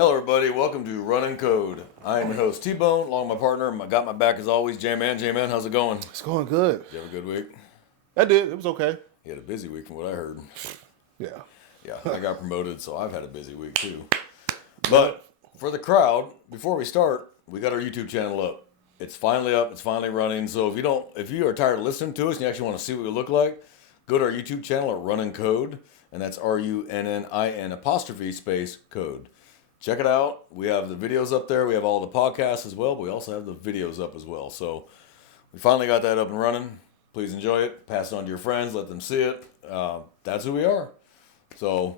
Hello, everybody. Welcome to Running Code. I am your host, T-Bone, along with my partner. I got my back as always, J-Man. J-Man, how's it going? It's going good. You have a good week? I did. It was okay. You had a busy week from what I heard. Yeah. Yeah, I got promoted, so I've had a busy week too. But for the crowd, before we start, we got our YouTube channel up. It's finally up. It's finally running. So if you are tired of listening to us and you actually want to see what we look like, go to our YouTube channel at Running Code, and that's RUNNIN apostrophe space code. Check it out. We have the videos up there. We have all the podcasts as well, but we also have the videos up as well. So we finally got that up and running. Please enjoy it. Pass it on to your friends. Let them see it. That's who we are. So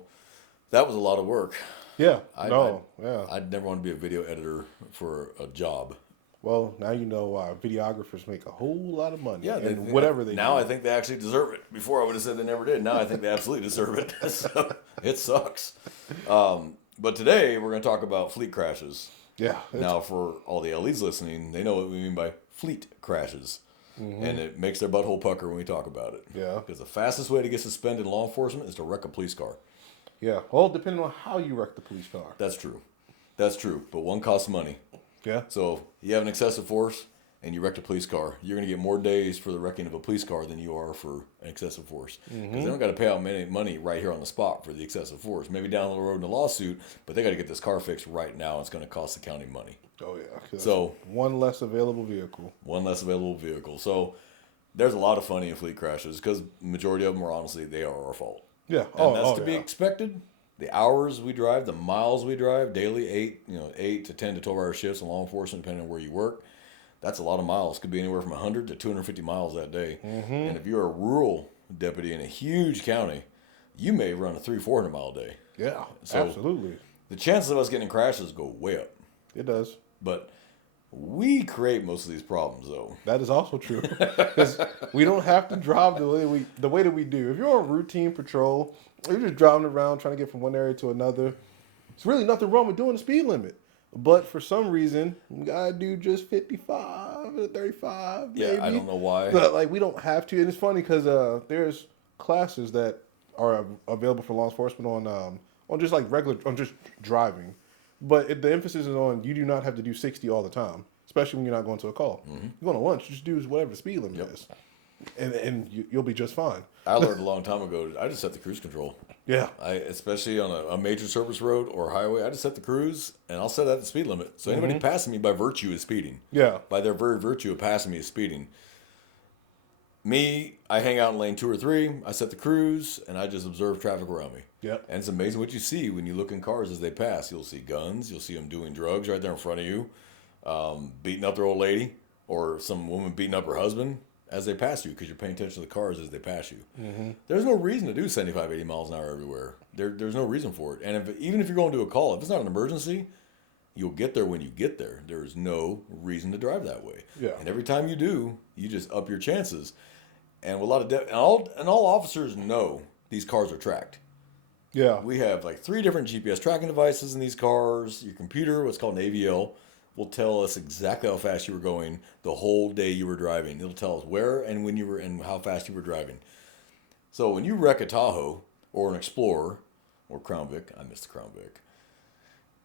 that was a lot of work. Yeah. Yeah. I'd never want to be a video editor for a job. Well, now you know why videographers make a whole lot of money. Yeah, and whatever they now do. I think they actually deserve it. Before I would have said they never did. Now I think they absolutely deserve it. So it sucks. But today we're going to talk about fleet crashes. Yeah. Now, for all the LEs listening, they know what we mean by fleet crashes. Mm-hmm. And it makes their butthole pucker when we talk about it. Yeah. Because the fastest way to get suspended in law enforcement is to wreck a police car. Yeah. Well, depending on how you wreck the police car. That's true. That's true. But one costs money. Yeah. So if you have an excessive force and you wrecked a police car, you're going to get more days for the wrecking of a police car than you are for an excessive force. Because they don't got to pay out money right here on the spot for the excessive force. Maybe down the road in a lawsuit, but they got to get this car fixed right now. It's going to cost the county money. Oh, yeah. So one less available vehicle. One less available vehicle. So there's a lot of funny in fleet crashes because the majority of them are honestly, they are our fault. Yeah. And that's to be expected. The hours we drive, the miles we drive daily, 8 to 10 to 12 hour shifts in law enforcement, depending on where you work. That's a lot of miles. Could be anywhere from 100 to 250 miles that day. Mm-hmm. And if you're a rural deputy in a huge county, you may run a 300-400 mile day. Yeah, so absolutely. The chances of us getting in crashes go way up. It does. But we create most of these problems, though. That is also true. Because we don't have to drive the way that we do. If you're on routine patrol, you're just driving around trying to get from one area to another. There's really nothing wrong with doing the speed limit. But for some reason, we gotta do just 55 or 35. Yeah, maybe. I don't know why. But, we don't have to, and it's funny because there's classes that are available for law enforcement on just on just driving. But the emphasis is on you do not have to do 60 all the time, especially when you're not going to a call. Mm-hmm. You're going to lunch, just do whatever the speed limit is, and you'll be just fine. I learned a long time ago. I just set the cruise control. Yeah. Especially on a major service road or highway, I just set the cruise and I'll set that the speed limit. So anybody passing me by virtue is speeding. Yeah. By their very virtue of passing me is speeding. Me, I hang out in lane 2 or 3. I set the cruise and I just observe traffic around me. Yep. And it's amazing what you see when you look in cars as they pass. You'll see guns. You'll see them doing drugs right there in front of you, beating up their old lady, or some woman beating up her husband as they pass you because you're paying attention to the cars as they pass you. Mm-hmm. There's no reason to do 75, 80 miles an hour everywhere. There's no reason for it. And even if you're going to a call, if it's not an emergency, you'll get there when you get there. There's no reason to drive that way. Yeah. And every time you do, you just up your chances. And with a lot of all officers know these cars are tracked. Yeah. We have 3 different GPS tracking devices in these cars. Your computer, what's called an AVL, will tell us exactly how fast you were going the whole day you were driving. It'll tell us where and when you were and how fast you were driving. So when you wreck a Tahoe or an Explorer or Crown Vic, I missed the Crown Vic.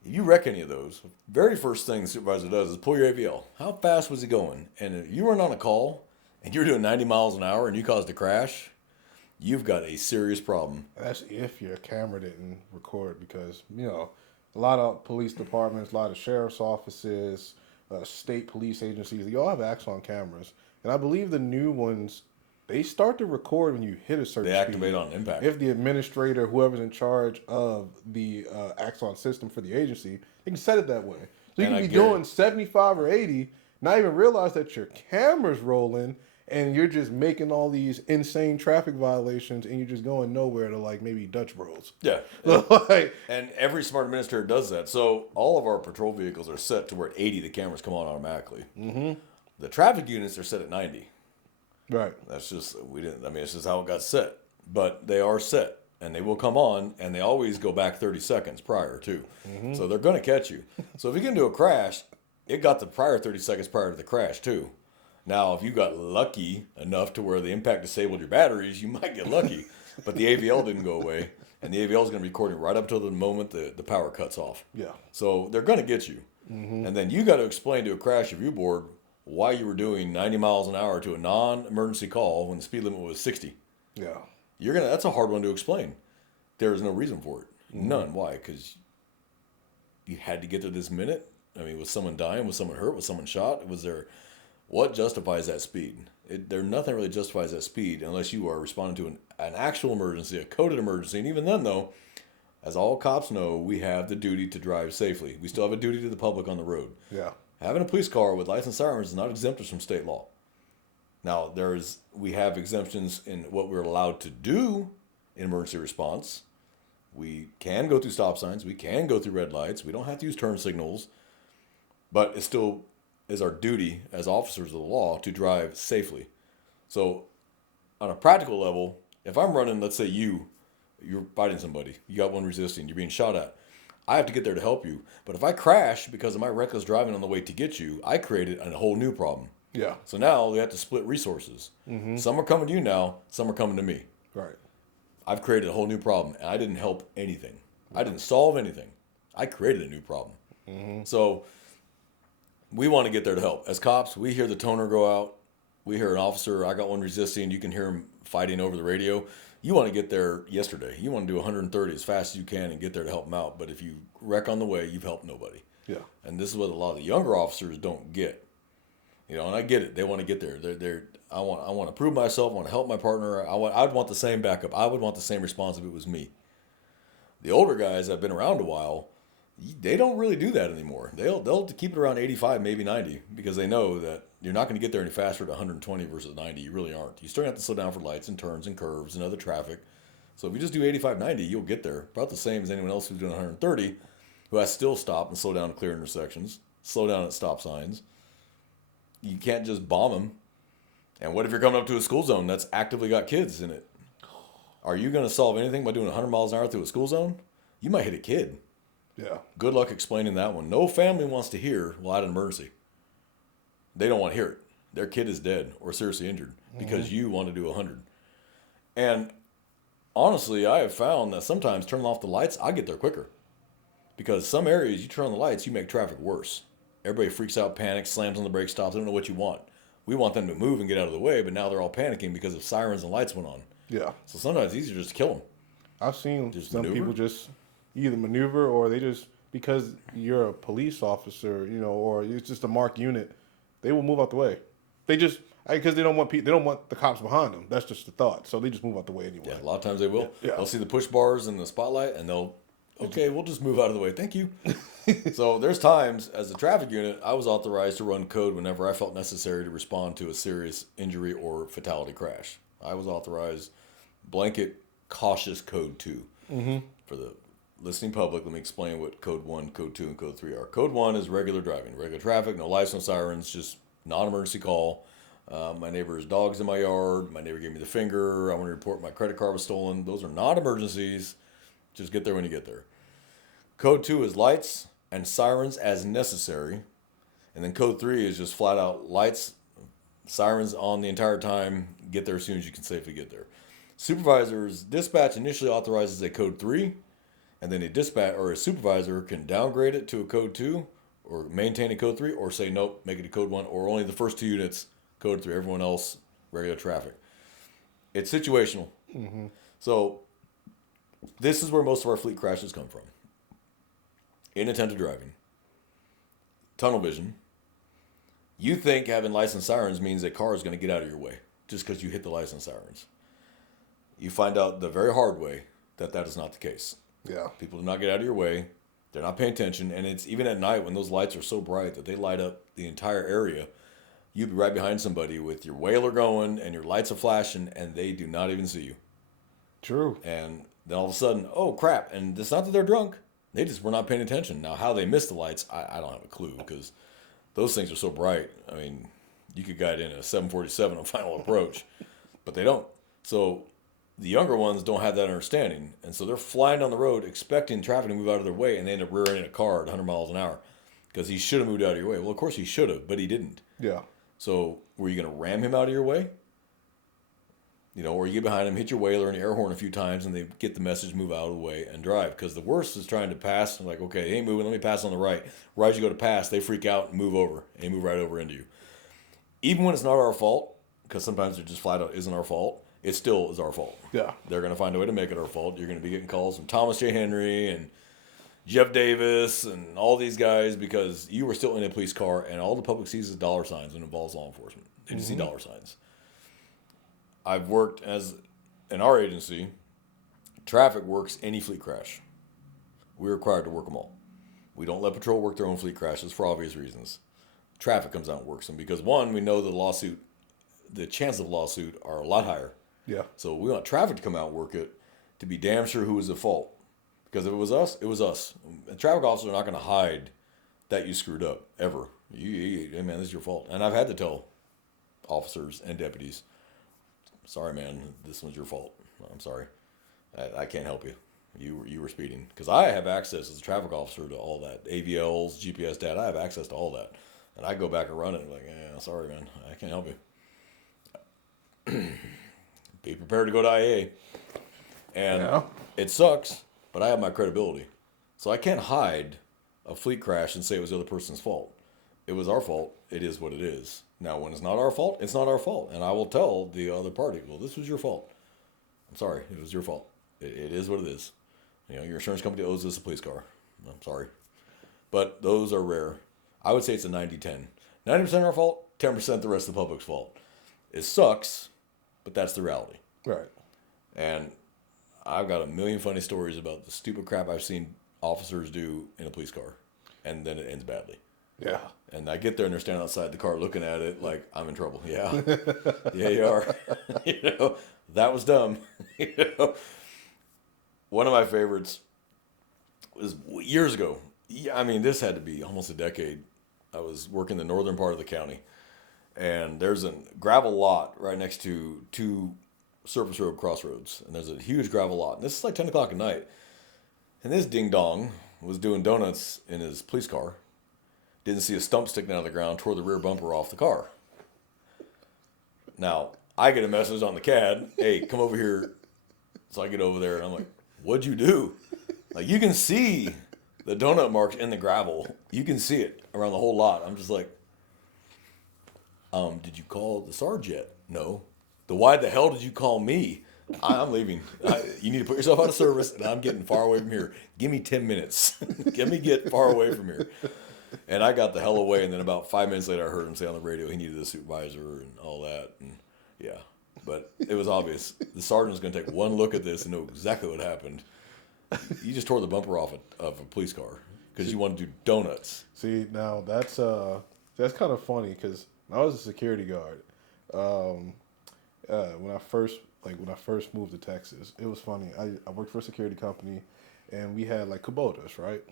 If you wreck any of those, very first thing the supervisor does is pull your AVL. How fast was he going? And if you weren't on a call and you're doing 90 miles an hour and you caused a crash, you've got a serious problem. That's if your camera didn't record because, a lot of police departments, a lot of sheriff's offices, state police agencies, they all have Axon cameras. And I believe the new ones, they start to record when you hit a certain They speed. activate on impact. If the administrator, whoever's in charge of the Axon system for the agency, they can set it that way. So you can be doing 75 or 80, not even realize that your camera's rolling, and you're just making all these insane traffic violations, and you're just going nowhere to maybe Dutch Bros. Yeah. And every smart administrator does that. So all of our patrol vehicles are set to where at 80 the cameras come on automatically. Mm-hmm. The traffic units are set at 90. Right. That's just, it's just how it got set. But they are set, and they will come on, and they always go back 30 seconds prior too. Mm-hmm. So they're going to catch you. So if you get into a crash, it got the prior 30 seconds prior to the crash too. Now, if you got lucky enough to where the impact disabled your batteries, you might get lucky. But the AVL didn't go away. And the AVL is going to be recording right up until the moment the power cuts off. Yeah. So they're going to get you. And then you got to explain to a crash review board why you were doing 90 miles an hour to a non-emergency call when the speed limit was 60. Yeah. That's a hard one to explain. There is no reason for it. None. Why? Because you had to get to this minute. I mean, was someone dying? Was someone hurt? Was someone shot? What justifies that speed? Nothing really justifies that speed unless you are responding to an actual emergency, a coded emergency. And even then, though, as all cops know, we have the duty to drive safely. We still have a duty to the public on the road. Yeah. Having a police car with lights and sirens does not exempt us from state law. Now, we have exemptions in what we're allowed to do in emergency response. We can go through stop signs. We can go through red lights. We don't have to use turn signals. But it still is our duty as officers of the law to drive safely. So, on a practical level, if I'm running, let's say you're fighting somebody, you got one resisting, you're being shot at, I have to get there to help you. But if I crash because of my reckless driving on the way to get you, I created a whole new problem. Yeah. So now we have to split resources. Some are coming to you now, some are coming to me. Right. I've created a whole new problem, and I didn't help anything. I didn't solve anything. I created a new problem. So we want to get there to help. As cops, we hear the toner go out. We hear an officer, I got one resisting. You can hear him fighting over the radio. You want to get there yesterday. You want to do 130 as fast as you can and get there to help them out. But if you wreck on the way, you've helped nobody. Yeah. And this is what a lot of the younger officers don't get. And I get it. They want to get there. I want to prove myself. I want to help my partner. I'd want the same backup. I would want the same response if it was me. The older guys that have been around a while, they don't really do that anymore. They'll keep it around 85, maybe 90, because they know that you're not going to get there any faster at 120 versus 90. You really aren't. You still have to slow down for lights and turns and curves and other traffic. So if you just do 85, 90, you'll get there about the same as anyone else who's doing 130, who has to still stop and slow down to clear intersections, slow down at stop signs. You can't just bomb them. And what if you're coming up to a school zone that's actively got kids in it? Are you going to solve anything by doing 100 miles an hour through a school zone? You might hit a kid. Yeah. Good luck explaining that one. No family wants to hear, well, I had an emergency. They don't want to hear it. Their kid is dead or seriously injured because you want to do 100. And honestly, I have found that sometimes turning off the lights, I get there quicker. Because some areas, you turn on the lights, you make traffic worse. Everybody freaks out, panics, slams on the brake, stops. They don't know what you want. We want them to move and get out of the way, but now they're all panicking because of sirens and lights went on. Yeah. So sometimes it's easier just to kill them. I've seen some maneuver? people just either maneuver or they just, because you're a police officer, or it's just a marked unit, they will move out the way. They just, because they don't want the cops behind them. That's just the thought. So they just move out the way anyway. Yeah, a lot of times they will. Yeah. They'll see the push bars in the spotlight and we'll just move out of the way. Thank you. So there's times as a traffic unit, I was authorized to run code whenever I felt necessary to respond to a serious injury or fatality crash. I was authorized blanket cautious code 2. For the listening public, let me explain what code 1, code 2, and code 3 are. Code 1 is regular driving, regular traffic, no lights, no sirens, just non-emergency call. My neighbor's dog's in my yard. My neighbor gave me the finger. I want to report my credit card was stolen. Those are non-emergencies. Just get there when you get there. Code 2 is lights and sirens as necessary. And then code 3 is just flat out lights, sirens on the entire time. Get there as soon as you can safely get there. Supervisors, dispatch initially authorizes a code 3. And then a dispatch or a supervisor can downgrade it to a code 2 or maintain a code 3 or say, nope, make it a code 1 or only the first 2 units, code 3. Everyone else, regular traffic. It's situational. So this is where most of our fleet crashes come from. Inattentive driving. Tunnel vision. You think having lights and sirens means a car is going to get out of your way just because you hit the lights and sirens. You find out the very hard way that is not the case. Yeah. People do not get out of your way. They're not paying attention. And it's even at night when those lights are so bright that they light up the entire area. You'd be right behind somebody with your whaler going and your lights are flashing and they do not even see you. True. And then all of a sudden, oh crap. And it's not that they're drunk. They just were not paying attention. Now, how they missed the lights, I don't have a clue because those things are so bright. I mean, you could guide in a 747 on final approach, but they don't. So the younger ones don't have that understanding. And so they're flying down the road expecting traffic to move out of their way, and they end up rearing a car at 100 miles an hour because he should have moved out of your way. Well, of course he should have, but he didn't. Yeah. So were you going to ram him out of your way? or you get behind them, hit your whaler and your air horn a few times, and they get the message, move out of the way, and drive. Because the worst is trying to pass, and like, okay, they ain't moving, let me pass on the right. Right as you go to pass, they freak out and move over, and they move right over into you. Even when it's not our fault, because sometimes it just flat out isn't our fault, it still is our fault. Yeah. They're going to find a way to make it our fault. You're going to be getting calls from Thomas J. Henry and Jeff Davis and all these guys because you were still in a police car, and all the public sees is dollar signs when it involves law enforcement. They just see dollar signs. I've worked in our agency, traffic works any fleet crash. We're required to work them all. We don't let patrol work their own fleet crashes for obvious reasons. Traffic comes out and works them because, one, we know the chances of lawsuit are a lot higher. Yeah. So we want traffic to come out and work it to be damn sure who was at fault. Because if it was us, it was us. A traffic officer are not going to hide that you screwed up, ever. Hey, man, this is your fault. And I've had to tell officers and deputies, sorry, man, this one's your fault. I'm sorry. I can't help you. You were speeding. Because I have access as a traffic officer to all that. AVLs, GPS data, I have access to all that. And I go back and run it and like, yeah, sorry, man, I can't help you. Be prepared to go to IA. And it sucks, but I have my credibility. So I can't hide a fleet crash and say it was the other person's fault. It was our fault. It is what it is. Now, when it's not our fault, it's not our fault. And I will tell the other party, well, this was your fault. I'm sorry. It was your fault. It is what it is. Your insurance company owes us a police car. I'm sorry. But those are rare. I would say it's a 90-10. 90% our fault, 10% the rest of the public's fault. It sucks, but that's the reality. Right. And I've got a million funny stories about the stupid crap I've seen officers do in a police car. And then it ends badly. Yeah. And I get there and they're standing outside the car looking at it like, I'm in trouble. Yeah. Yeah, you are. That was dumb. One of my favorites was years ago. Yeah, I mean, this had to be almost a decade. I was working the northern part of the county. And there's a gravel lot right next to two surface road crossroads. And there's a huge gravel lot. And this is like 10 o'clock at night. And this ding-dong was doing donuts in his police car. Didn't see a stump sticking out of the ground, tore the rear bumper off the car. Now, I get a message on the CAD, hey, come over here. So I get over there, and I'm like, what'd you do? Like, you can see the donut marks in the gravel. You can see it around the whole lot. I'm just like, did you call the Sarge yet? No. Why the hell did you call me? I'm leaving. You need to put yourself out of service, and I'm getting far away from here. Give me 10 minutes. Let me get far away from here. And I got the hell away, and then about 5 minutes later, I heard him say on the radio he needed a supervisor and all that. And yeah, but it was obvious. The sergeant was going to take one look at this and know exactly what happened. You just tore the bumper off of a police car because you wanted to do donuts. See, now that's kind of funny because I was a security guard. When I first moved to Texas, it was funny. I worked for a security company, and we had like Kubotas, right?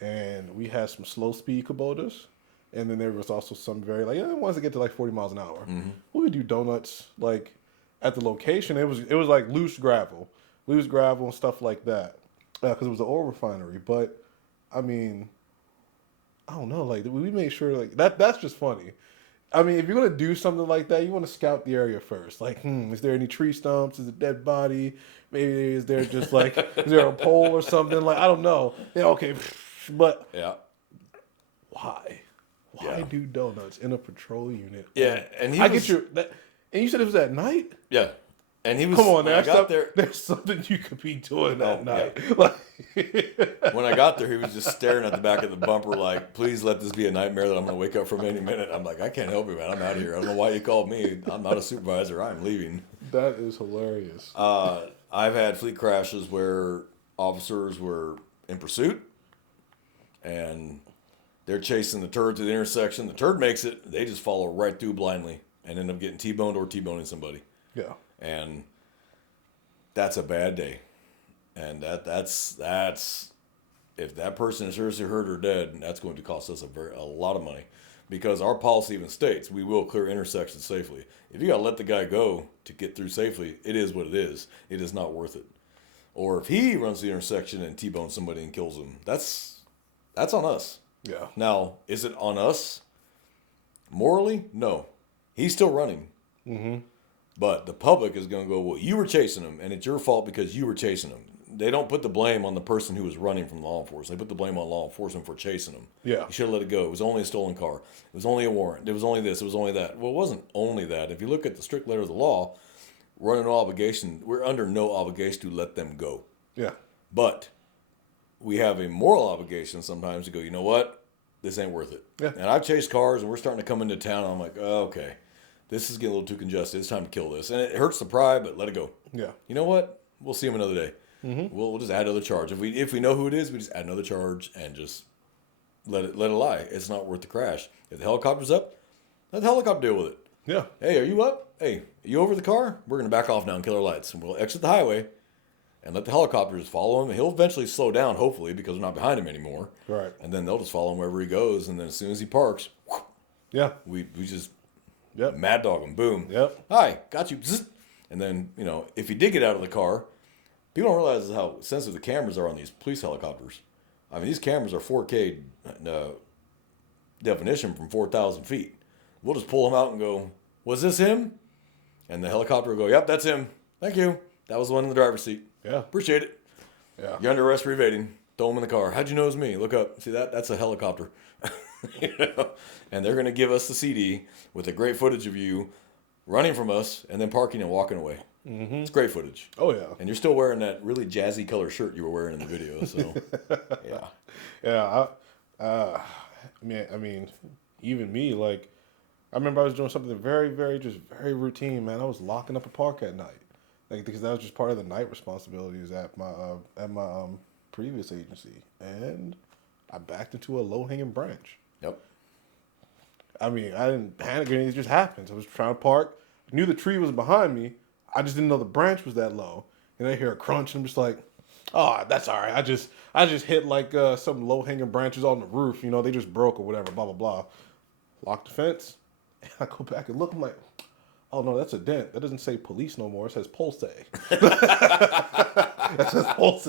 And we had some slow speed Kubotas, and then there was also some very ones that get to like 40 miles an hour. Mm-hmm. We would do donuts like at the location. It was like loose gravel and stuff like that because it was an oil refinery. But I mean, I don't know. Like we made sure like that. That's just funny. I mean, if you're gonna do something like that, you want to scout the area first. Like, is there any tree stumps? Is it a dead body? Maybe is there just like is there a pole or something? Like I don't know. Yeah, okay, but yeah, why do donuts in a patrol unit? Yeah, and and you said it was at night. Yeah, and he was. Come on, there's something you could be doing at night. Yeah. Like, when I got there, he was just staring at the back of the bumper like, please let this be a nightmare that I'm going to wake up from any minute. I'm like, I can't help you, man. I'm out of here. I don't know why you called me. I'm not a supervisor. I'm leaving. That is hilarious. I've had fleet crashes where officers were in pursuit and they're chasing the turd to the intersection. The turd makes it. They just follow right through blindly and end up getting T-boned or T-boning somebody. Yeah. And that's a bad day. And that's if that person is seriously hurt or dead, that's going to cost us a lot of money, because our policy even states we will clear intersections safely. If you got to let the guy go to get through safely, it is what it is. It is not worth it. Or if he runs the intersection and T-bones somebody and kills them, that's on us. Yeah. Now, is it on us morally? No, he's still running. Mm-hmm. But the public is going to go, well, you were chasing them, and it's your fault because you were chasing them. They don't put the blame on the person who was running from law enforcement. They put the blame on law enforcement for chasing them. Yeah. You should have let it go. It was only a stolen car. It was only a warrant. It was only this. It was only that. Well, it wasn't only that. If you look at the strict letter of the law, we're under no obligation. We're under no obligation to let them go. Yeah. But we have a moral obligation sometimes to go, you know what? This ain't worth it. Yeah. And I've chased cars, and we're starting to come into town, and I'm like, oh, okay, this is getting a little too congested. It's time to kill this. And it hurts the pride, but let it go. Yeah. You know what? We'll see him another day. We'll just add another charge. If we know who it is, we just add another charge and just let it lie. It's not worth the crash. If the helicopter's up, let the helicopter deal with it. Yeah. Hey, are you up? Hey, are you over the car? We're going to back off now and kill our lights. And we'll exit the highway and let the helicopters follow him. He'll eventually slow down, hopefully, because we're not behind him anymore. Right. And then they'll just follow him wherever he goes. And then as soon as he parks, Yeah. we just Yep. mad dog him. Boom. Yep. Hi, got you. Zzz. And then, if he did get out of the car, people don't realize how sensitive the cameras are on these police helicopters. I mean, these cameras are 4K definition from 4,000 feet. We'll just pull him out and go, was this him? And the helicopter will go, yep, that's him. Thank you. That was the one in the driver's seat. Yeah. Appreciate it. Yeah. You're under arrest for evading. Throw him in the car. How'd you know it was me? Look up. See that? That's a helicopter. And they're going to give us the CD with the great footage of you running from us and then parking and walking away. Mm-hmm. It's great footage. Oh yeah. And you're still wearing that really jazzy color shirt you were wearing in the video. So, yeah. Yeah. I mean, even me, like, I remember I was doing something very, very routine, man. I was locking up a park at night, like, because that was just part of the night responsibilities at my previous agency, and I backed into a low-hanging branch. Yep. I mean, I didn't panic or anything. It just happened. I was trying to park. I knew the tree was behind me. I just didn't know the branch was that low. And I hear a crunch, and I'm just like, oh, that's all right. I just hit like some low-hanging branches on the roof. They just broke or whatever, blah, blah, blah. Lock the fence. And I go back and look. I'm like, oh, no, that's a dent. That doesn't say police no more. It says Pulse. That says Pulse.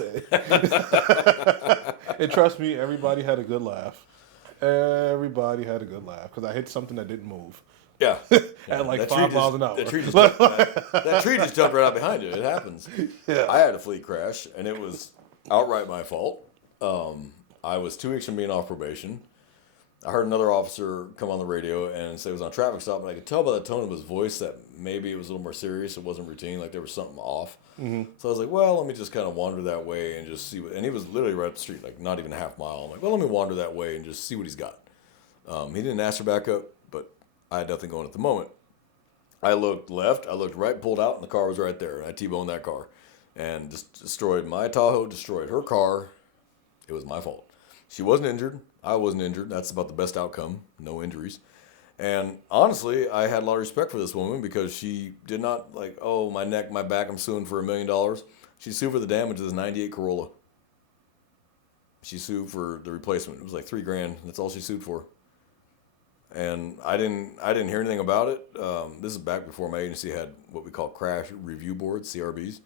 And trust me, everybody had a good laugh. Everybody had a good laugh because I hit something that didn't move. Yeah. At like That 5 tree miles an hour. That tree just jumped right out behind you. It happens. Yeah. I had a fleet crash, and it was outright my fault. I was 2 weeks from being off probation. I heard another officer come on the radio and say it was on a traffic stop, and I could tell by the tone of his voice that maybe it was a little more serious. It wasn't routine, like there was something off. Mm-hmm. So I was like, well, let me just kind of wander that way and just see what. And he was literally right up the street, like not even a half mile. I'm like, well, let me wander that way and just see what he's got. He didn't ask for backup, but I had nothing going at the moment. I looked left, I looked right, pulled out, and the car was right there. And I T-boned that car and just destroyed my Tahoe, destroyed her car. It was my fault. She wasn't injured. I wasn't injured. That's about the best outcome. No injuries. And honestly, I had a lot of respect for this woman because she did not like, oh, my neck, my back, I'm suing for $1 million. She sued for the damage of this 98 Corolla. She sued for the replacement. It was like $3,000. That's all she sued for. And I didn't hear anything about it. This is back before my agency had what we call crash review boards, CRBs.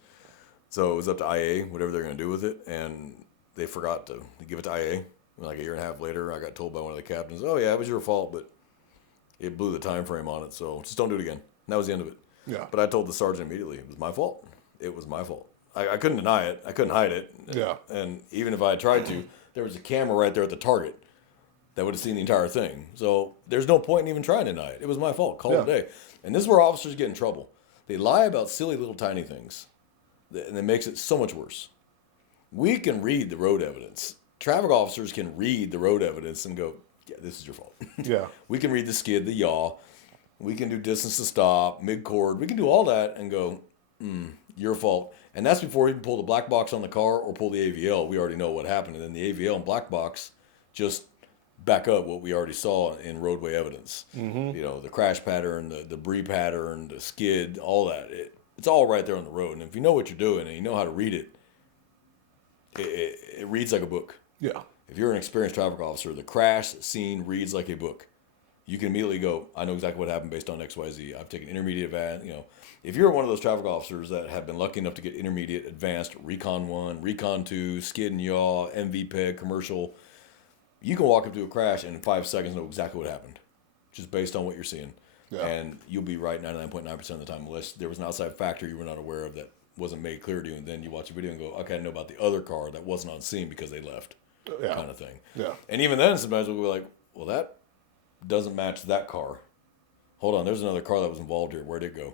So it was up to IA, whatever they're going to do with it. And they forgot to give it to IA. Like a year and a half later, I got told by one of the captains, oh, yeah, it was your fault, but it blew the time frame on it, so just don't do it again. And that was the end of it. Yeah. But I told the sergeant immediately, it was my fault. It was my fault. I couldn't deny it. I couldn't hide it. Yeah. And even if I had tried to, there was a camera right there at the target that would have seen the entire thing. So there's no point in even trying to deny it. It was my fault. Call it a day. And this is where officers get in trouble. They lie about silly little tiny things, and it makes it so much worse. We can read the road evidence. Traffic officers can read the road evidence and go, yeah, this is your fault. Yeah. We can read the skid, the yaw. We can do distance to stop, mid-cord. We can do all that and go, your fault. And that's before we even pull the black box on the car or pull the AVL. We already know what happened. And then the AVL and black box just back up what we already saw in roadway evidence. Mm-hmm. The crash pattern, the debris pattern, the skid, all that. It's all right there on the road. And if you know what you're doing and you know how to read it, it reads like a book. Yeah. If you're an experienced traffic officer, the crash scene reads like a book. You can immediately go, I know exactly what happened based on XYZ. I've taken intermediate advanced. If you're one of those traffic officers that have been lucky enough to get intermediate, advanced, Recon 1, Recon 2, skid and yaw, MVPEG, commercial, you can walk up to a crash and in 5 seconds know exactly what happened, just based on what you're seeing. Yeah. And you'll be right 99.9% of the time, unless there was an outside factor you were not aware of that wasn't made clear to you. And then you watch a video and go, okay, I know about the other car that wasn't on scene because they left, Yeah. kind of thing. Yeah. And even then, sometimes we'll be like, well, that doesn't match that car. Hold on, there's another car that was involved here. Where'd it go?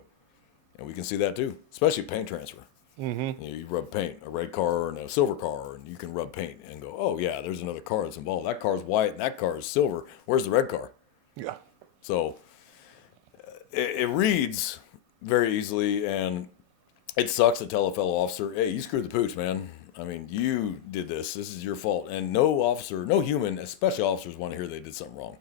And we can see that too, especially paint transfer. Mm-hmm. You rub paint, a red car and a silver car, and you can rub paint and go, oh, yeah, there's another car that's involved. That car's white and that car is silver. Where's the red car? Yeah. So it reads very easily, and it sucks to tell a fellow officer, hey, you screwed the pooch, man. I mean, you did this. This is your fault. And no officer, no human, especially officers, want to hear they did something wrong.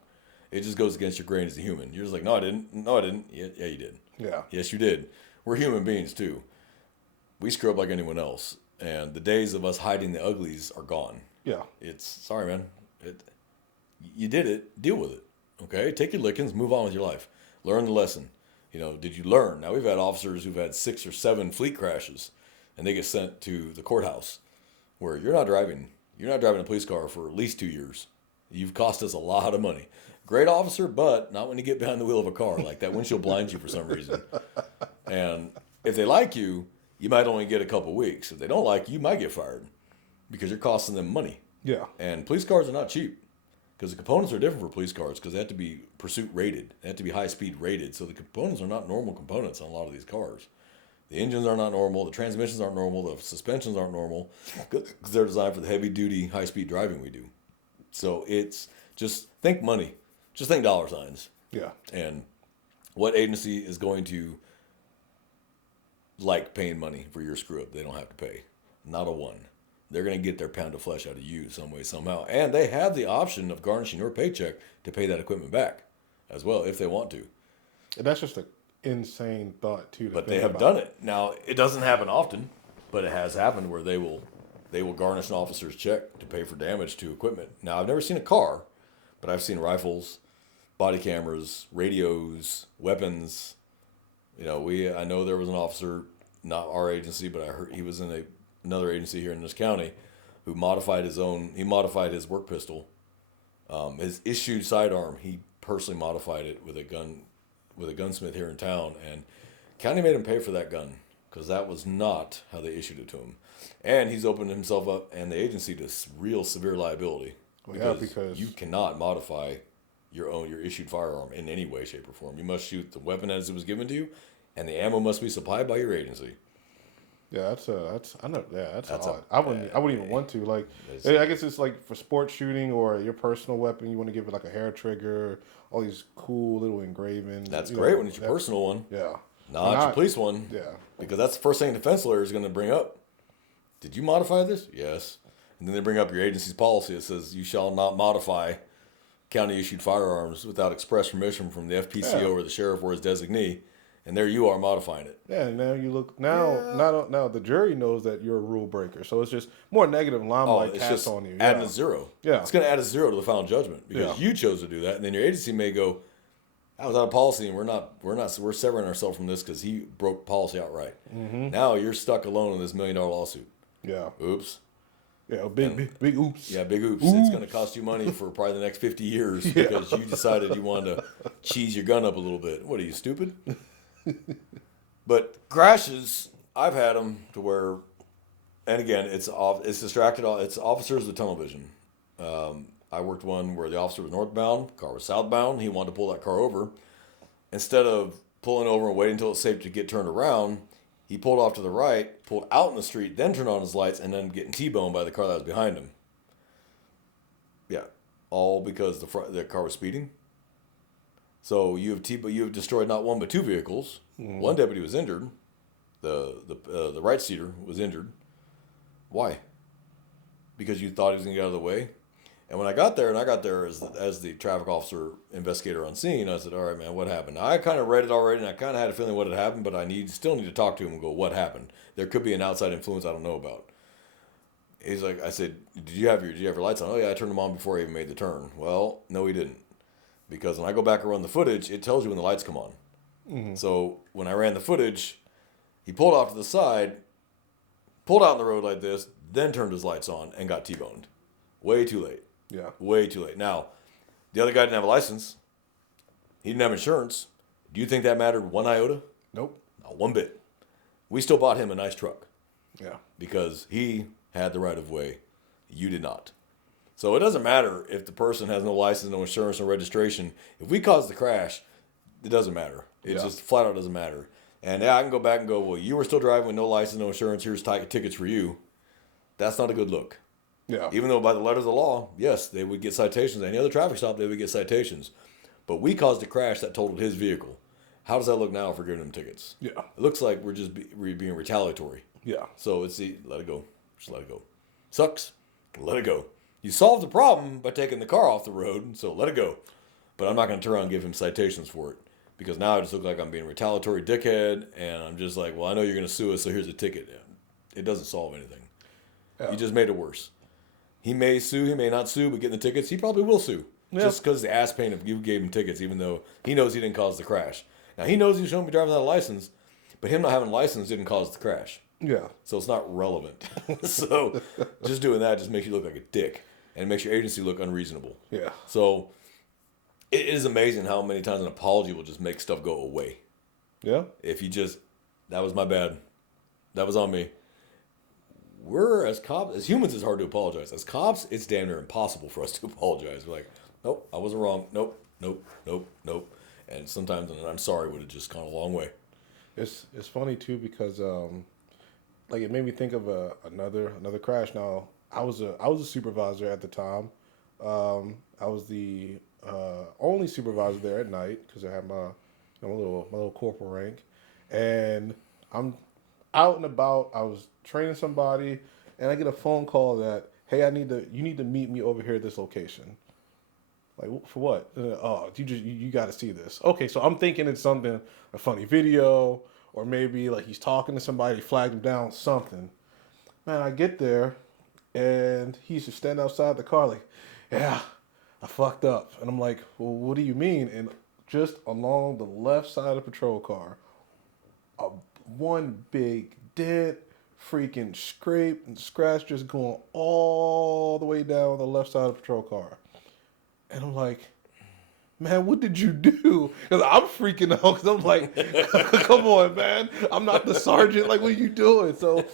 It just goes against your grain as a human. You're just like, no, I didn't. No, I didn't. Yeah, you did. Yeah. Yes, you did. We're human beings, too. We screw up like anyone else. And the days of us hiding the uglies are gone. Yeah. It's, sorry, man. You did it. Deal with it. Okay? Take your lickings. Move on with your life. Learn the lesson. Did you learn? Now, we've had officers who've had 6 or 7 fleet crashes, and they get sent to the courthouse where you're not driving a police car for at least 2 years. You've cost us a lot of money. Great officer, but not when you get behind the wheel of a car. Like that windshield blinds you for some reason. And if they like you, you might only get a couple weeks. If they don't like you, you might get fired because you're costing them money. Yeah. And police cars are not cheap because the components are different for police cars because they have to be pursuit rated. They have to be high speed rated. So the components are not normal components on a lot of these cars. The engines are not normal. The transmissions aren't normal. The suspensions aren't normal because they're designed for the heavy duty, high speed driving we do. So it's just think money. Just think dollar signs. Yeah. And what agency is going to like paying money for your screw up? They don't have to pay. Not a one. They're going to get their pound of flesh out of you some way, somehow. And they have the option of garnishing your paycheck to pay that equipment back as well if they want to. And that's just an insane thought, too. But they have done it. Now, it doesn't happen often, but it has happened where they will garnish an officer's check to pay for damage to equipment. Now, I've never seen a car, but I've seen rifles, body cameras, radios, weapons. I know there was an officer, not our agency, but I heard he was in another agency here in this county, who modified his work pistol. His issued sidearm, he personally modified it with a gunsmith here in town, and county made him pay for that gun because that was not how they issued it to him. And he's opened himself up and the agency to real severe liability. Because you cannot modify your issued firearm in any way, shape, or form. You must shoot the weapon as it was given to you, and the ammo must be supplied by your agency. Yeah, that's odd. I wouldn't even want to. Like, I guess it's like for sports shooting or your personal weapon, you want to give it like a hair trigger, all these cool little engravings. That's great when it's your personal one. Yeah. Not your police one. Yeah. Because that's the first thing a defense lawyer is going to bring up. Did you modify this? Yes. And then they bring up your agency's policy. It says you shall not modify county-issued firearms without express permission from the FPCO or the sheriff or his designee. And there you are modifying it. Yeah, and now you look now the jury knows that you're a rule breaker, so it's just more negative limelight cast on you. Adding a zero. Yeah, it's going to add a zero to the final judgment because you chose to do that, and then your agency may go, "I was out of policy, and we're severing ourselves from this because he broke policy outright." Mm-hmm. Now you're stuck alone in this $1 million lawsuit. Yeah. Oops. Yeah, big oops. Yeah, big oops. It's going to cost you money for probably the next 50 years because you decided you wanted to cheese your gun up a little bit. What are you, stupid? But crashes, I've had them to where, and again, it's distracted. It's officers with tunnel vision. I worked one where the officer was northbound, car was southbound. He wanted to pull that car over. Instead of pulling over and waiting until it's safe to get turned around, he pulled off to the right, pulled out in the street, then turned on his lights, and then getting T-boned by the car that was behind him. Yeah, all because the car was speeding. So you have destroyed not one but 2 vehicles. Mm-hmm. One deputy was injured. The right seater was injured. Why? Because you thought he was going to get out of the way. And when I got there as the traffic officer investigator on scene, I said, "All right, man, what happened?" Now, I kind of read it already, and I kind of had a feeling what had happened, but I still need to talk to him and go, "What happened?" There could be an outside influence I don't know about. He's like, I said, "Did you have your lights on?" "Oh yeah, I turned them on before I even made the turn." Well, no, he didn't, because when I go back and run the footage, it tells you when the lights come on. Mm-hmm. So when I ran the footage, he pulled off to the side, pulled out on the road like this, then turned his lights on and got T-boned. Way too late. Yeah. Way too late. Now, the other guy didn't have a license. He didn't have insurance. Do you think that mattered one iota? Nope. Not one bit. We still bought him a nice truck Yeah. because he had the right of way. You did not. So it doesn't matter if the person has no license, no insurance, no registration. If we cause the crash, it doesn't matter. It just flat out doesn't matter. And yeah, I can go back and go, well, you were still driving with no license, no insurance. Here's tickets for you. That's not a good look. Yeah. Even though by the letter of the law, yes, they would get citations. Any other traffic stop, they would get citations. But we caused a crash that totaled his vehicle. How does that look now for giving them tickets? Yeah. It looks like we're just being retaliatory. Yeah. So it's let it go. Just let it go. Sucks. Let it go. You solved the problem by taking the car off the road, so let it go. But I'm not going to turn around and give him citations for it because now I just look like I'm being a retaliatory dickhead, and I'm just like, well, I know you're going to sue us, so here's a ticket. It doesn't solve anything. Yeah. You just made it worse. He may sue, he may not sue, but getting the tickets, he probably will sue. Yeah. Just because the ass pain of you gave him tickets, even though he knows he didn't cause the crash. Now, he knows he shouldn't be driving without a license, but him not having a license didn't cause the crash. Yeah. So it's not relevant. So just doing that just makes you look like a dick and it makes your agency look unreasonable. Yeah. So it is amazing how many times an apology will just make stuff go away. Yeah. If you just, that was my bad. That was on me. We're, as cops, as humans, it's hard to apologize. As cops, it's damn near impossible for us to apologize. We're like, nope, I wasn't wrong. Nope, nope, nope, nope. And sometimes an I'm sorry would have just gone a long way. It's funny too because like it made me think of another crash. Now I was a supervisor at the time. I was the only supervisor there at night because I had my little corporal rank, and I'm out and about. I was training somebody, and I get a phone call that, hey, you need to meet me over here at this location. Like, for what? Oh, you got to see this. Okay, so I'm thinking it's something, a funny video, or maybe like he's talking to somebody, flagged him down, something. Man, I get there, and he's just standing outside the car like, yeah, I fucked up. And I'm like, well, what do you mean? And just along the left side of the patrol car, one big dent, freaking scrape and scratch just going all the way down the left side of the patrol car. And I'm like, man, what did you do? Because I'm freaking out. Because I'm like, come on, man. I'm not the sergeant. Like, what are you doing? So,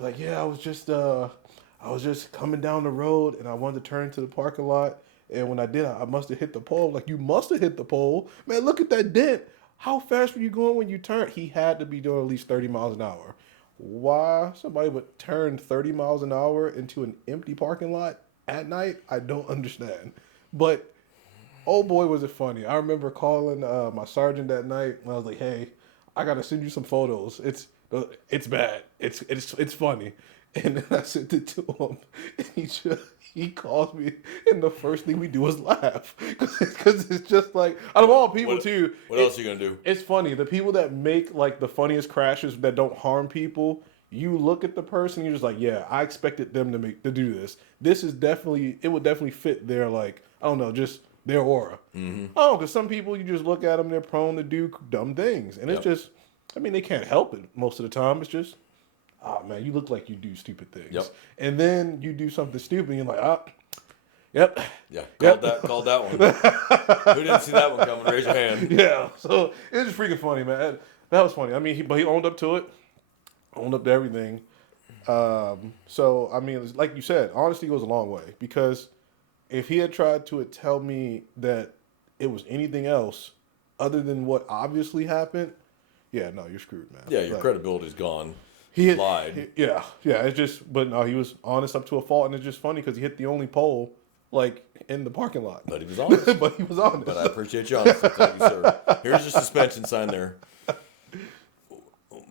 like, yeah, I was just coming down the road, and I wanted to turn to the parking lot. And when I did, I must have hit the pole. Like, you must have hit the pole. Man, look at that dent. How fast were you going when you turned? He had to be doing at least 30 miles an hour. Why somebody would turn 30 miles an hour into an empty parking lot at night, I don't understand. But, oh boy, was it funny. I remember calling my sergeant that night, and I was like, hey, I got to send you some photos. It's bad. It's funny. And then I sent it to him, and he calls me, and the first thing we do is laugh. Because it's just like, out of all people, too. What else are you going to do? It's funny. The people that make, like, the funniest crashes that don't harm people, you look at the person, you're just like, yeah, I expected them to do this. It would definitely fit their, like, I don't know, just their aura. Mm-hmm. Oh, because some people, you just look at them, they're prone to do dumb things. And it's just, I mean, they can't help it most of the time. It's just, oh, man, you look like you do stupid things. Yep. And then you do something stupid, and you're like, yep. Yeah, called that one. Who didn't see that one coming? Raise your hand. Yeah, so it was freaking funny, man. That was funny. I mean, he owned up to it, owned up to everything. So, I mean, like you said, honesty goes a long way, because if he had tried to tell me that it was anything else other than what obviously happened, yeah, no, you're screwed, man. Yeah, your credibility's gone. He lied. Yeah. It's just, but no, he was honest up to a fault, and it's just funny because he hit the only pole, like, in the parking lot. But he was honest. But he was honest. But I appreciate your honesty. Thank you, sir. Here's your suspension sign there.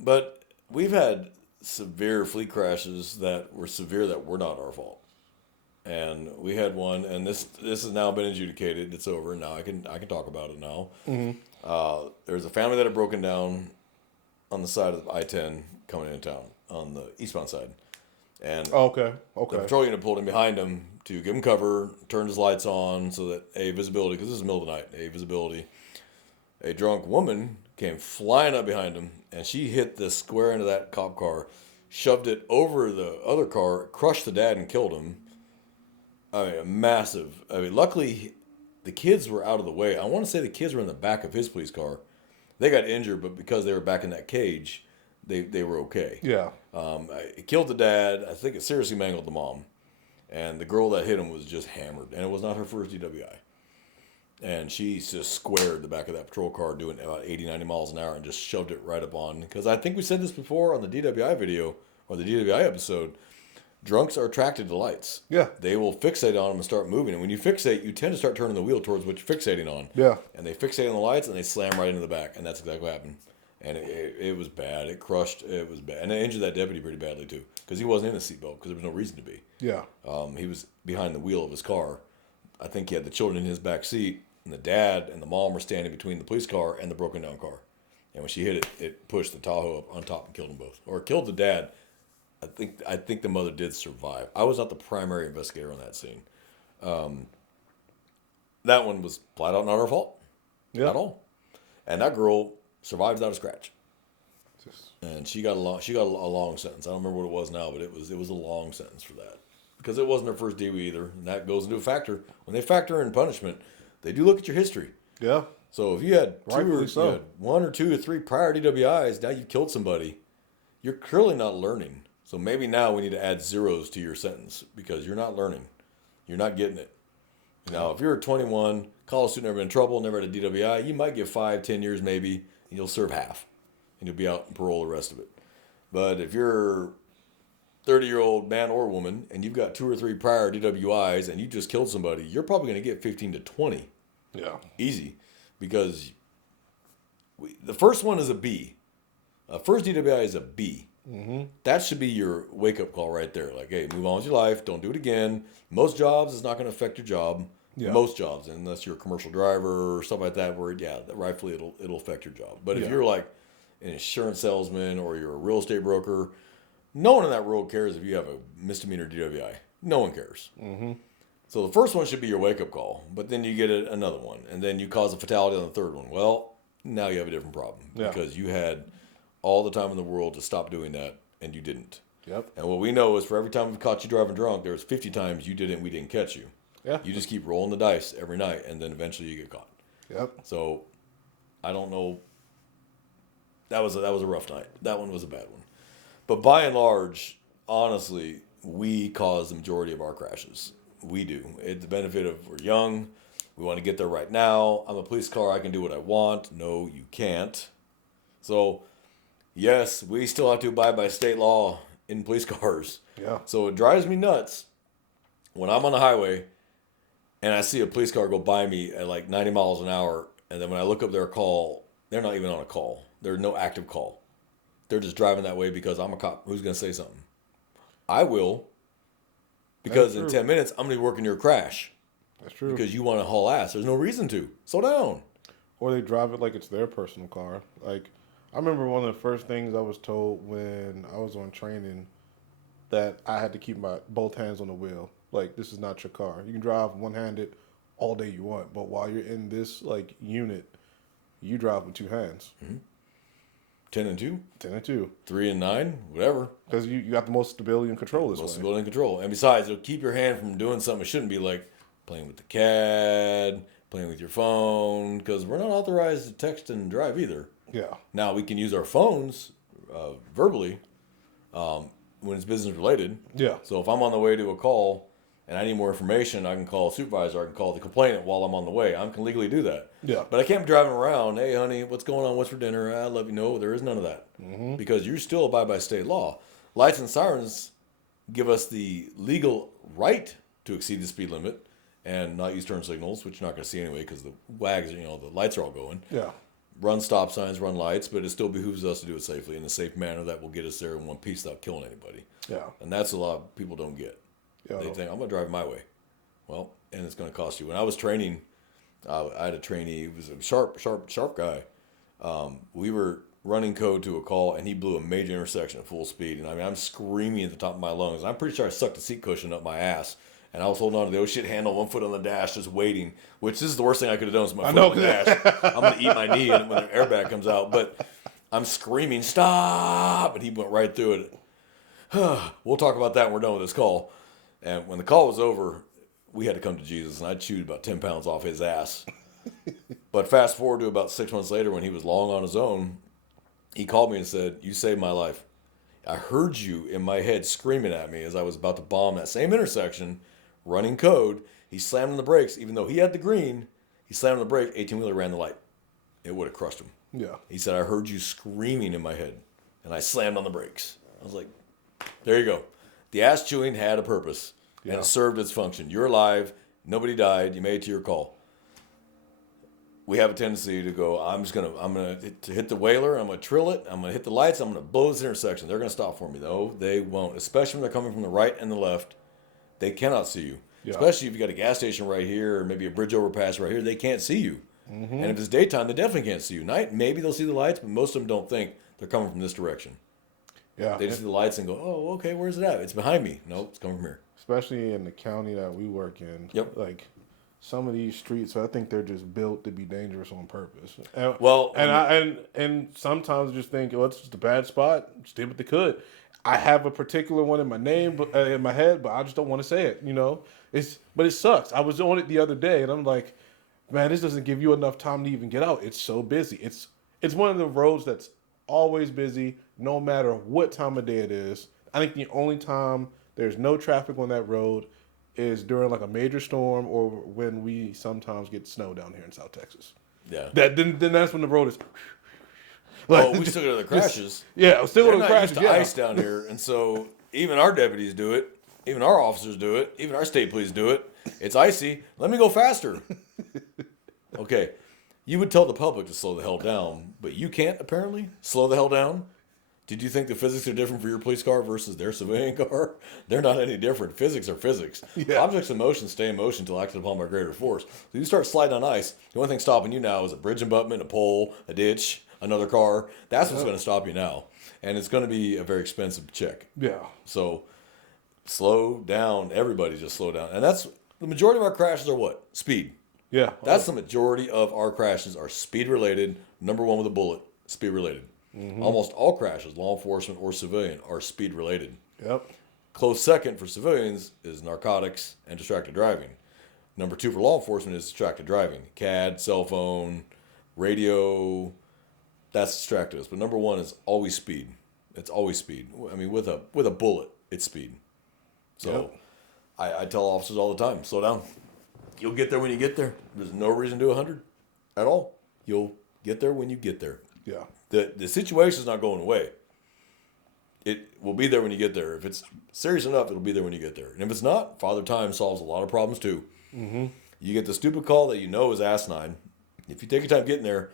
But we've had severe fleet crashes that were severe that were not our fault. And we had one, and this has now been adjudicated. It's over now. I can talk about it now. Mm-hmm. There's a family that had broken down on the side of I-10 coming into town on the eastbound side, and Okay. the patrol unit pulled in behind him to give him cover, turned his lights on so that visibility, because this is the middle of the night, visibility. A drunk woman came flying up behind him, and she hit the square end of that cop car, shoved it over the other car, crushed the dad, and killed him. I mean, massive. I mean, luckily, the kids were out of the way. I want to say the kids were in the back of his police car. They got injured, but because they were back in that cage, they were okay. Yeah. It killed the dad. I think it seriously mangled the mom. And the girl that hit him was just hammered. And it was not her first DWI. And she just squared the back of that patrol car doing about 80, 90 miles an hour and just shoved it right up on. Because I think we said this before on the DWI video or the DWI episode. Drunks are attracted to lights. Yeah. They will fixate on them and start moving. And when you fixate, you tend to start turning the wheel towards what you're fixating on. Yeah. And they fixate on the lights and they slam right into the back. And that's exactly what happened. And it was bad. It crushed. It was bad. And it injured that deputy pretty badly, too. Because he wasn't in a seatbelt because there was no reason to be. Yeah. He was behind the wheel of his car. I think he had the children in his back seat. And the dad and the mom were standing between the police car and the broken down car. And when she hit it, it pushed the Tahoe up on top and killed them both. Or killed the dad. I think the mother did survive. I was not the primary investigator on that scene. That one was flat out not her fault. Yeah. At all. And that girl survived without a scratch. Just, And she got a long sentence. I don't remember what it was now, but it was a long sentence for that. Because it wasn't her first DWI either. And that goes into a factor. When they factor in punishment, they do look at your history. yeah. So if you had Rightfully so. you had 1 or 2 or 3 prior DWIs, now you've killed somebody, you're clearly not learning. So maybe now we need to add zeros to your sentence because you're not learning. You're not getting it. Now, if you're 21, college student, never been in trouble, never had a DWI, you might get 5, 10 years maybe, and you'll serve half. And you'll be out on parole the rest of it. But if you're 30-year-old man or woman, and you've got 2 or 3 prior DWIs, and you just killed somebody, you're probably going to get 15 to 20. Yeah. Easy. Because the first one is a B. First DWI is a B. Mm-hmm. That should be your wake-up call right there. Like, hey, move on with your life. Don't do it again. Most jobs, it's not going to affect your job. Yeah. Most jobs, unless you're a commercial driver or stuff like that, where, yeah, rightfully it'll affect your job. But if you're like an insurance salesman or you're a real estate broker, no one in that world cares if you have a misdemeanor DWI. No one cares. Mm-hmm. So the first one should be your wake-up call, but then you get another one, and then you cause a fatality on the third one. Well, now you have a different problem because you had all the time in the world to stop doing that, and you didn't. Yep. And what we know is for every time we've caught you driving drunk, there's 50 times you didn't, we didn't catch you. Yeah. You just keep rolling the dice every night, and then eventually you get caught. Yep. So I don't know. That was a rough night. That one was a bad one. But by and large, honestly, we cause the majority of our crashes. We do. It's the benefit of we're young. We want to get there right now. I'm a police car. I can do what I want. No, you can't. So, yes, we still have to abide by state law in police cars. Yeah. So it drives me nuts when I'm on the highway and I see a police car go by me at like 90 miles an hour. And then when I look up their call, they're not even on a call. There's no active call. They're just driving that way because I'm a cop. Who's going to say something? I will. Because in 10 minutes, I'm going to be working your crash. That's true. Because you want to haul ass. There's no reason to. Slow down. Or they drive it like it's their personal car. Like, I remember one of the first things I was told when I was on training that I had to keep my both hands on the wheel. Like, this is not your car. You can drive one-handed all day you want, but while you're in this, like, unit, you drive with 2 hands. Mm-hmm. 10 and 2? 10 and 2. 3 and 9? Whatever. Because you got the most stability and control this Most way. stability and control. And besides, it'll keep your hand from doing something it shouldn't be, like playing with the CAD, playing with your phone, because we're not authorized to text and drive either. Yeah. Now, we can use our phones verbally when it's business related. Yeah. So if I'm on the way to a call and I need more information, I can call a supervisor, I can call the complainant while I'm on the way. I can legally do that. Yeah. But I can't be driving around, hey, honey, what's going on? What's for dinner? I love you. No, there is none of that. Mm-hmm. Because you still abide by state law. Lights and sirens give us the legal right to exceed the speed limit and not use turn signals, which you're not going to see anyway because the wags, the lights are all going. Yeah. Run stop signs, run lights, but it still behooves us to do it safely in a safe manner that will get us there in one piece without killing anybody. Yeah. And that's a lot of people don't get. Yeah. They think, I'm going to drive my way. Well, and it's going to cost you. When I was training, I had a trainee. He was a sharp guy. We were running code to a call, and he blew a major intersection at full speed. And I mean, I'm screaming at the top of my lungs. I'm pretty sure I sucked the seat cushion up my ass. And I was holding on to the oh shit handle, 1 foot on the dash, just waiting. Which this is the worst thing I could have done with my foot on the dash. I'm going to eat my knee when the airbag comes out. But I'm screaming, stop! And he went right through it. We'll talk about that when we're done with this call. And when the call was over, we had to come to Jesus, and I chewed about 10 pounds off his ass. But fast forward to about 6 months later when he was long on his own, he called me and said, "You saved my life. I heard you in my head screaming at me as I was about to bomb that same intersection, running code. He slammed on the brakes, even though he had the green. He slammed on the brake. 18-wheeler ran the light. It would have crushed him. Yeah. He said, I heard you screaming in my head, and I slammed on the brakes. I was like, there you go. The ass chewing had a purpose, and it served its function. You're alive. Nobody died. You made it to your call. We have a tendency to go, I'm gonna hit the whaler, I'm gonna trill it, I'm gonna hit the lights, I'm gonna blow this intersection. They're gonna stop for me. No, they won't. Especially when they're coming from the right and the left. They cannot see you. Yeah. Especially if you got a gas station right here or maybe a bridge overpass right here, they can't see you. Mm-hmm. And if it's daytime, they definitely can't see you. Night, maybe they'll see the lights, but most of them don't think they're coming from this direction. Yeah. They just see the lights and go, oh, okay, where's it at? It's behind me. Nope, it's coming from here. Especially in the county that we work in. Yep. Like, some of these streets, I think they're just built to be dangerous on purpose. And sometimes I just think, well, it's just a bad spot. Just did what they could. I have a particular one in my name, in my head, but I just don't want to say it. You know, but it sucks. I was on it the other day, and I'm like, man, this doesn't give you enough time to even get out. It's so busy. It's one of the roads that's always busy, no matter what time of day it is. I think the only time there's no traffic on that road is during like a major storm or when we sometimes get snow down here in South Texas. Yeah. Then that's when the road is. Like, we still go to the crashes. Yeah, still go to the crashes. Used to ice down here, and so even our deputies do it, even our officers do it, even our state police do it. It's icy. Let me go faster. Okay, you would tell the public to slow the hell down, but you can't apparently slow the hell down. Did you think the physics are different for your police car versus their civilian car? They're not any different. Physics are physics. Yeah. Objects in motion stay in motion until acted upon by greater force. So you start sliding on ice, the only thing stopping you now is a bridge abutment, a pole, a ditch, another car. That's what's going to stop you now. And it's going to be a very expensive check. Yeah. So slow down. Everybody just slow down. And that's the majority of our crashes are what? Speed. Yeah. That's the majority of our crashes are speed related. Number one with a bullet, speed related. Mm-hmm. Almost all crashes, law enforcement or civilian, are speed related. Yep. Close second for civilians is narcotics and distracted driving. Number two for law enforcement is distracted driving. CAD, cell phone, radio, that's distracted us. But number one is always speed. It's always speed. I mean, with a bullet, it's speed. So I tell officers all the time, slow down. You'll get there when you get there. There's no reason to do 100 at all. You'll get there when you get there. Yeah. The situation's not going away. It will be there when you get there. If it's serious enough, it'll be there when you get there. And if it's not, Father Time solves a lot of problems too. Mm-hmm. You get the stupid call that you know is asinine. If you take your time getting there,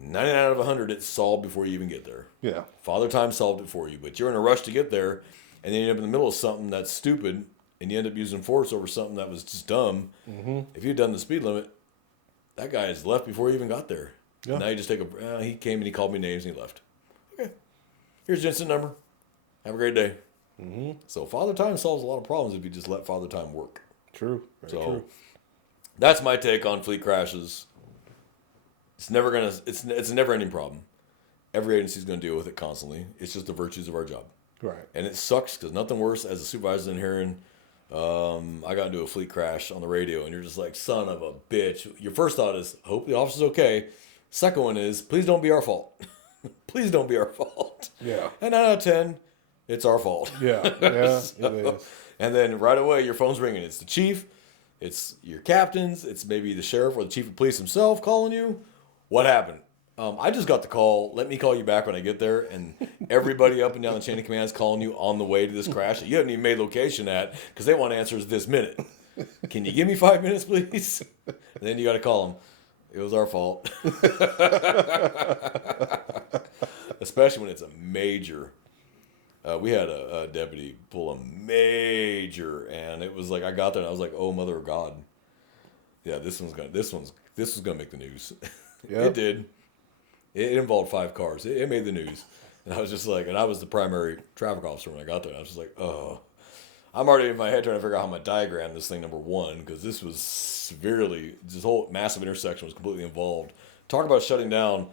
99 out of 100, it's solved before you even get there. Yeah. Father Time solved it for you. But you're in a rush to get there, and then you end up in the middle of something that's stupid, and you end up using force over something that was just dumb. Mm-hmm. If you'd done the speed limit, that guy is left before he even got there. Yeah. Now you just take he came and he called me names and he left. Okay. Here's your instant number. Have a great day. Mm-hmm. So Father Time solves a lot of problems if you just let Father Time work. True. Very true. That's my take on fleet crashes. It's never gonna. It's a never-ending problem. Every agency's gonna deal with it constantly. It's just the virtues of our job. Right. And it sucks because nothing worse as a supervisor than hearing, I got into a fleet crash on the radio, and you're just like, son of a bitch. Your first thought is, hope the officer's okay. Second one is, please don't be our fault. Please don't be our fault. Yeah. And 9 out of 10, it's our fault. Yeah. Yeah. It is. And then right away, your phone's ringing. It's the chief. It's your captains. It's maybe the sheriff or the chief of police himself calling you. What happened? I just got the call. Let me call you back when I get there. And everybody up and down the chain of command is calling you on the way to this crash that you haven't even made location at because they want answers this minute. Can you give me 5 minutes, please? And then you got to call them. It was our fault. Especially when it's a major. We had a deputy pull a major, and it was like I got there and I was like, "Oh, mother of God!" Yeah, this was gonna make the news. Yep. It did. It involved 5 cars. It made the news, and I was just like, and I was the primary traffic officer when I got there. And I was just like, oh. I'm already in my head trying to figure out how I'm going to diagram this thing, number one, because this was this whole massive intersection was completely involved. Talk about shutting down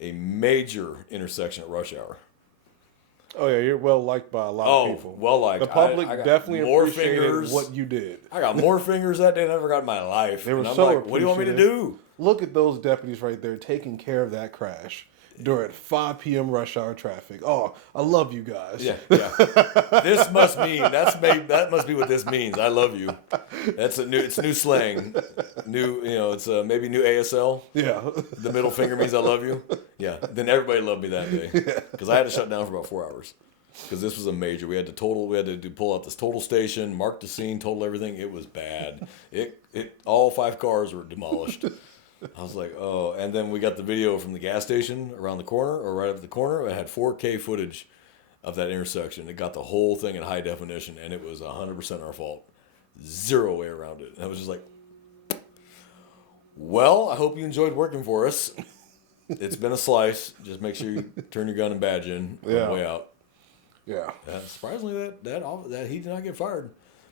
a major intersection at rush hour. Oh yeah, you're well liked by a lot of people. well liked. The public I got definitely more appreciated fingers. what you did. I got more fingers that day than I ever got in my life. They were And I'm so like, what do you want me to appreciative. do? Look at those deputies right there taking care of that crash during 5 p.m. rush hour traffic. Oh, I love you guys. Yeah. This must mean that must be what this means. I love you. It's new slang. It's maybe new ASL. Yeah. The middle finger means I love you. Yeah. Then everybody loved me that day because I had to shut down for about 4 hours because this was a major. We had to pull out this total station, mark the scene, total everything. It was bad. All 5 cars were demolished. I was like, oh, and then we got the video from the gas station around the corner or right up the corner. It had 4K footage of that intersection. It got the whole thing in high definition, and it was 100% our fault. Zero way around it. And I was just like, well, I hope you enjoyed working for us. It's been a slice. Just make sure you turn your gun and badge in on the way out. Yeah. Surprisingly, that he did not get fired,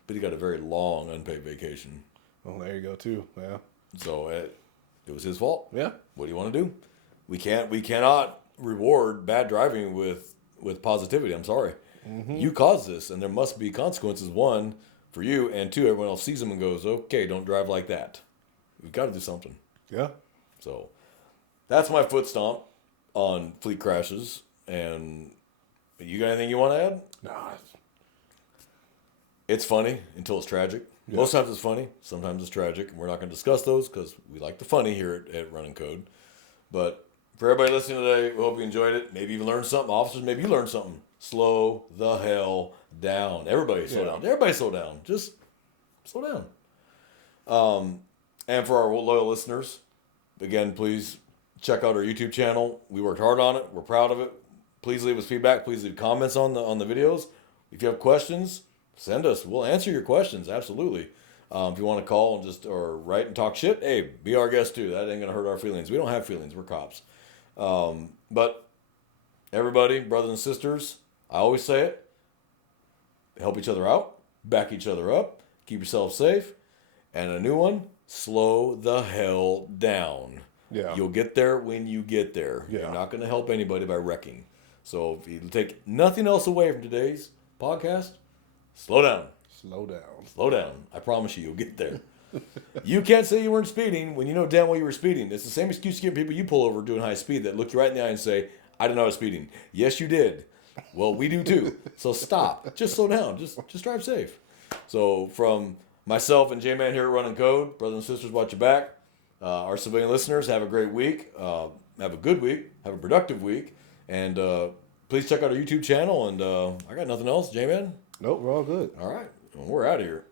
but he got a very long unpaid vacation. Well, there you go too. Yeah. So it was his fault. Yeah. What do you want to do? We cannot reward bad driving with positivity. I'm sorry. Mm-hmm. You caused this, and there must be consequences. 1, for you, and 2, everyone else sees them and goes, okay, don't drive like that. We've got to do something. Yeah. So that's my foot stomp on fleet crashes. And you got anything you want to add? Nah. It's funny until it's tragic. Yeah. Most times it's funny. Sometimes it's tragic. We're not going to discuss those because we like the funny here at Running Code. But for everybody listening today, we hope you enjoyed it. Maybe even learned something. Officers, maybe you learned something. Slow the hell down. Everybody slow down. Everybody slow down. Just slow down. And for our loyal listeners, again, please check out our YouTube channel. We worked hard on it. We're proud of it. Please leave us feedback. Please leave comments on the videos. If you have questions, send us. We'll answer your questions. Absolutely. If you want to call or write and talk shit, hey, be our guest too. That ain't going to hurt our feelings. We don't have feelings. We're cops. But everybody, brothers and sisters, I always say it. Help each other out. Back each other up. Keep yourself safe. And a new one, slow the hell down. Yeah. You'll get there when you get there. Yeah. You're not going to help anybody by wrecking. So if you take nothing else away from today's podcast, slow down. Slow down. Slow down. I promise you'll get there. You can't say you weren't speeding when you know damn well you were speeding. It's the same excuse you give people you pull over doing high speed that look you right in the eye and say, I didn't know I was speeding. Yes, you did. Well, we do too. So stop. Just slow down. Just drive safe. So from myself and J-Man here at Running Code, brothers and sisters, watch your back. Our civilian listeners, have a great week. Have a good week. Have a productive week. And please check out our YouTube channel. And I got nothing else. J-Man? Nope, we're all good. All right. Well, we're out of here.